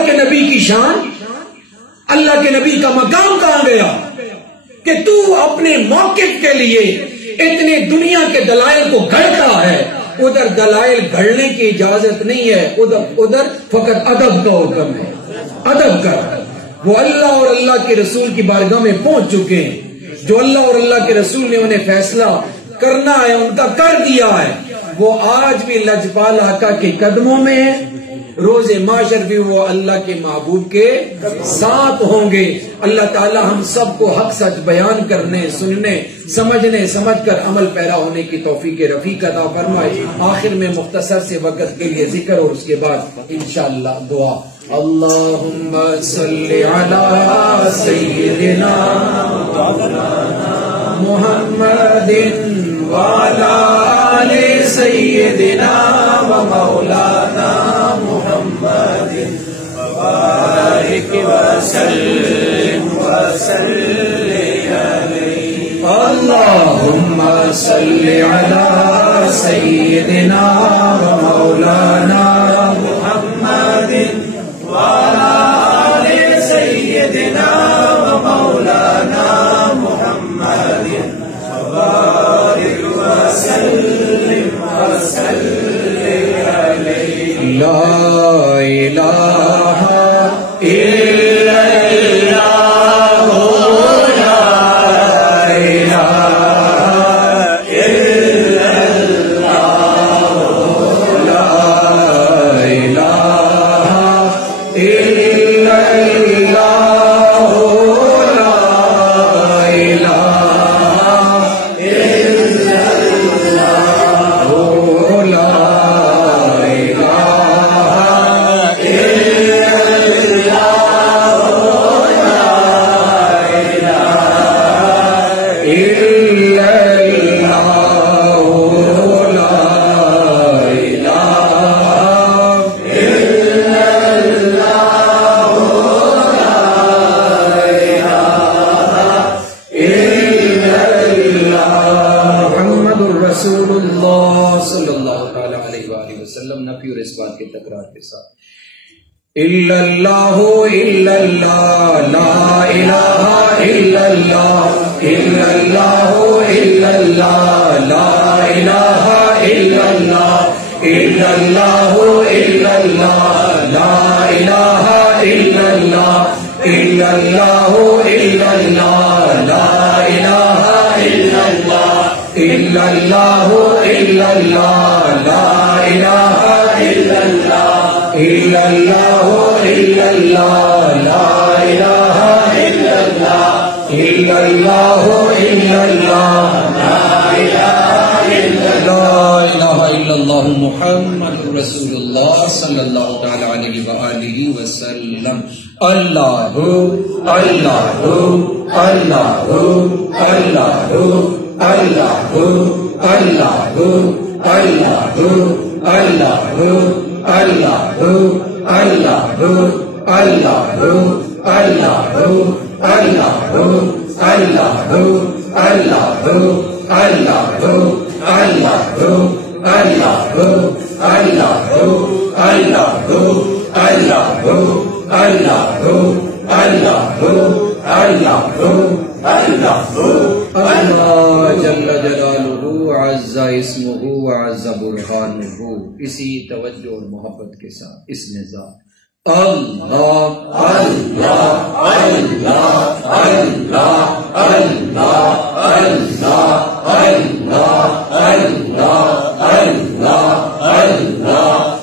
اللہ کے نبی کی شان، اللہ کے نبی کا مقام کہاں گیا کہ تو اپنے موقف کے لیے اتنے دنیا کے دلائل کو گھڑتا ہے؟ ادھر دلائل گھڑنے کی اجازت نہیں ہے، ادھر فقط ادب کا حکم ہے، ادب کا۔ وہ اللہ اور اللہ کے رسول کی بارگاہ میں پہنچ چکے ہیں، جو اللہ اور اللہ کے رسول نے انہیں فیصلہ کرنا ہے ان کا کر دیا ہے، وہ آج بھی لجپال آقا کے قدموں میں ہے، روز معاشر بھی وہ اللہ کے محبوب کے ساتھ ہوں گے۔ اللہ تعالی ہم سب کو حق سچ بیان کرنے، سننے، سمجھنے، سمجھ کر عمل پیرا ہونے کی توفیق رفیق عطا فرمائے۔ آخر میں مختصر سے وقت کے لیے ذکر اور اس کے بعد انشاءاللہ دعا۔ اللہم صلی علی سیدنا محمد وعلی آل سیدنا و مولانا محمد وبارک وسلم علیہ۔ اللہم صلی علی سیدنا و مولانا محمد وعلی آل سیدنا و مولانا محمد وبارک وسلم علیہ۔ لا الہ الا اللہ، لا الہ الا اللہ، لا الہ الا اللہ، لا الہ الا اللہ، لا رسول اللہ صلی اللہ علیہ وآلہ وسلم۔ نفی اور اس بات کے تکرار کے ساتھ الا اللہ الا اللہ، لا الہ الا اللہ، الا اللہ الا اللہ، لا الہ الا اللہ، الا اللہ الا اللہ، لا الہ الا اللہ، الا اللہ الا اللہ، لا الہ الا اللہ، الا اللہ الا اللہ، لا الہ الا اللہ، الا اللہ الا اللہ، لا الہ الا اللہ، الا اللہ الا اللہ، لا الہ الا اللہ، لا الہ الا اللہ محمد رسول اللہ صلی اللہ تعالی علیہ وآلہ وسلم۔ اللہ اللہ اللہ اللہ اللہ اللہ اللہ اللہ اللہ اللہ اللہ جل جلالہ عز اسمہ وعز برہانہ۔ اسی توجہ اور محبت کے ساتھ اس نظام اللہ اللہ اللہ اللہ اللہ اللہ اللہ اللہ اللہ اللہ اللہ اللہ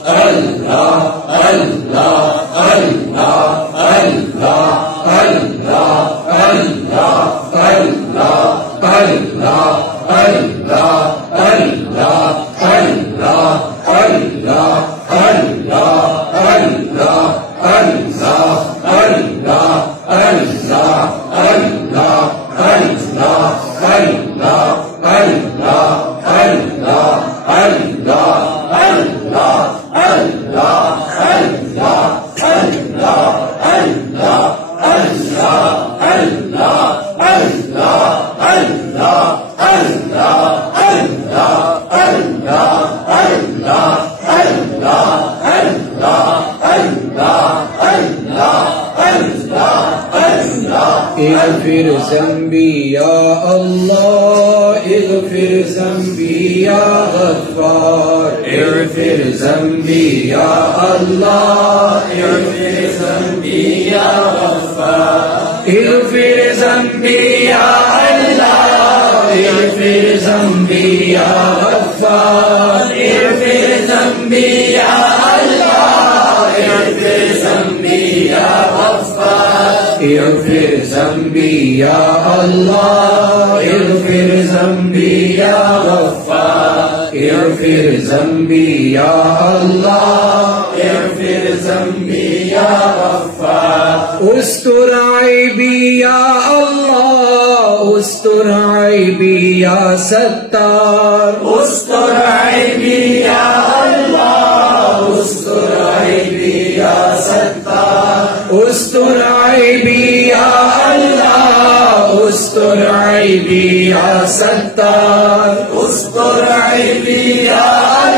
اغفر ذنبی یا اللہ اغفر ذنبی یا غفار اغفر ذنبی یا اللہ اغفر ذنبی یا غفار اغفر ذنبی یا اللہ اغفر ذنبی یا غفار اغفر ذنبی یا اللہ اغفر ذنبی یا غفار اغفر ذنبی یا اللہ اغفر ذنبی یا غفار اغفر ذنبی یا اللہ اغفر ذنبی یا غفار استر عیبی یا اللہ استر عیبی یا ستار استر عیبی یا اللہ استر عیبی یا ستار استر عیبی یا اللہ استر عیبی یا ستار استر عیبی یا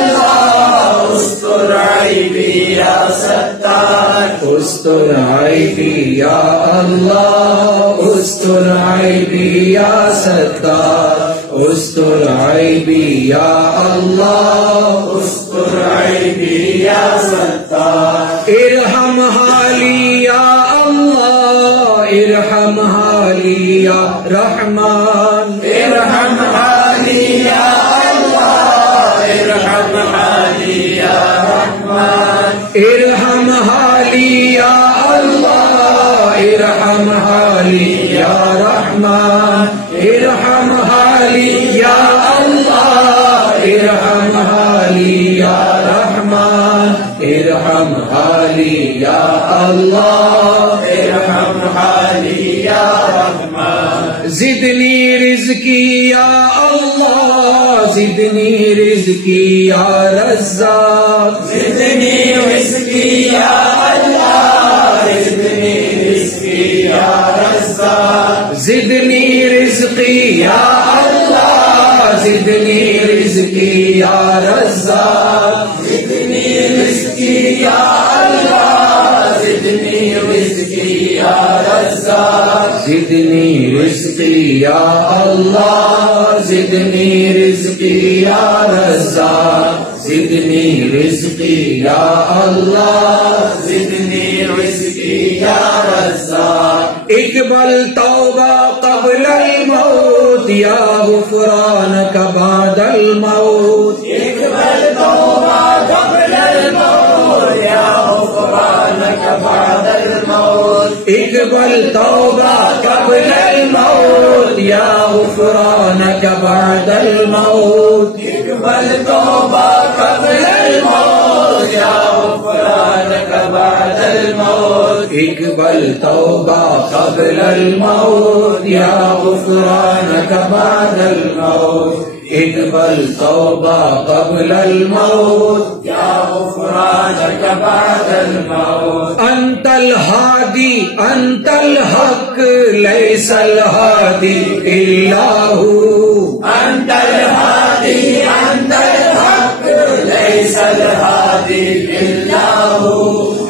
اللہ استر عیبی یا ستار استر عیبی یا اللہ استر عیبی یا ستار استر عیبی یا اللہ استر عیبی یا ستار ارحم حالی یا اللہ ارحم حالی یا رحمان ارحم حالی یا اللہ ارحم حالی یا رحمان ارحم حالی یا اللہ ارحم حالی یا رحمان ارحم حالی یا اللہ ارحم حالی یا رحمان ارحم حالی یا اللہ ارحم حالی یا رحمان زدنی رزقی یا اللہ زدنی رزقی یا رزاق زدنی رزقی یا اللہ زدنی رزقی یا رزاق زدنی رزقی یا اللہ زدنی رزقی یا رزاق زدنی رزقی یا اللہ زدنی رزقی یا رزاق زدنی رزقی یا اللہ زدنی رزقی یا رزاق زدنی رزقی یا اللہ زدنی رزقی یا رزاق اقبل توبہ قبل الموت یا غفرانک بعد الموت اقبل توبہ قبل الموت یا غفرانک بعد الموت اقبل توبہ قبل الموت یا غفرانک بعد الموت اقبل توبہ قبل الموت یا غفرانک بعد الموت اقبل توبہ قبل الموت یا غفرانک بعد الموت اقبل توبہ قبل الموت یا غفرانک بعد الموت انت الہادی انت الحق لیس الہادی الا ہو انت الہادی انت الحق لیس الہادی الا ہو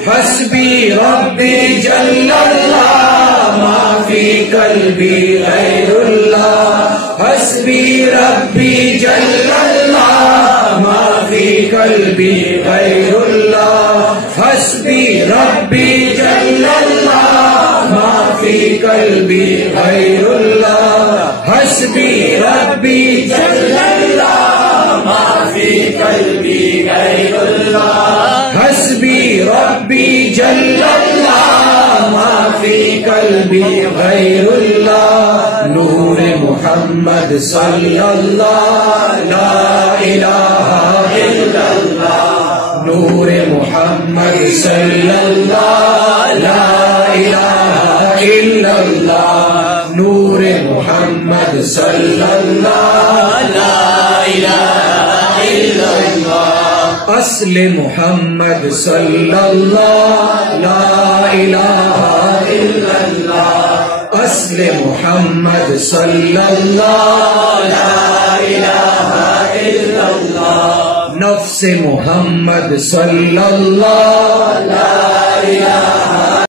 حسبی ربی جل اللہ ما فی قلبی غیر اللہ حسبی ربی جل اللہ ما فی قلبی غیر اللہ حسبی ربی جل اللہ ما فی قلبی غیر اللہ حسبی ربی جل اللہ ما فی قلبی غیر اللہ حسبی ربی جل اللہ ما فی قلبی غیر اللہ نور محمد صلی اللہ لا الہ الا اللہ نور محمد صلی اللہ لا الہ الا اللہ نور محمد صلی اللہ لا الہ الا اللہ اصل محمد صلی اللہ لا الہ الا اللہ اصل محمد صلی اللہ لا الہ الا اللہ نفس محمد صلی اللہ لا الہ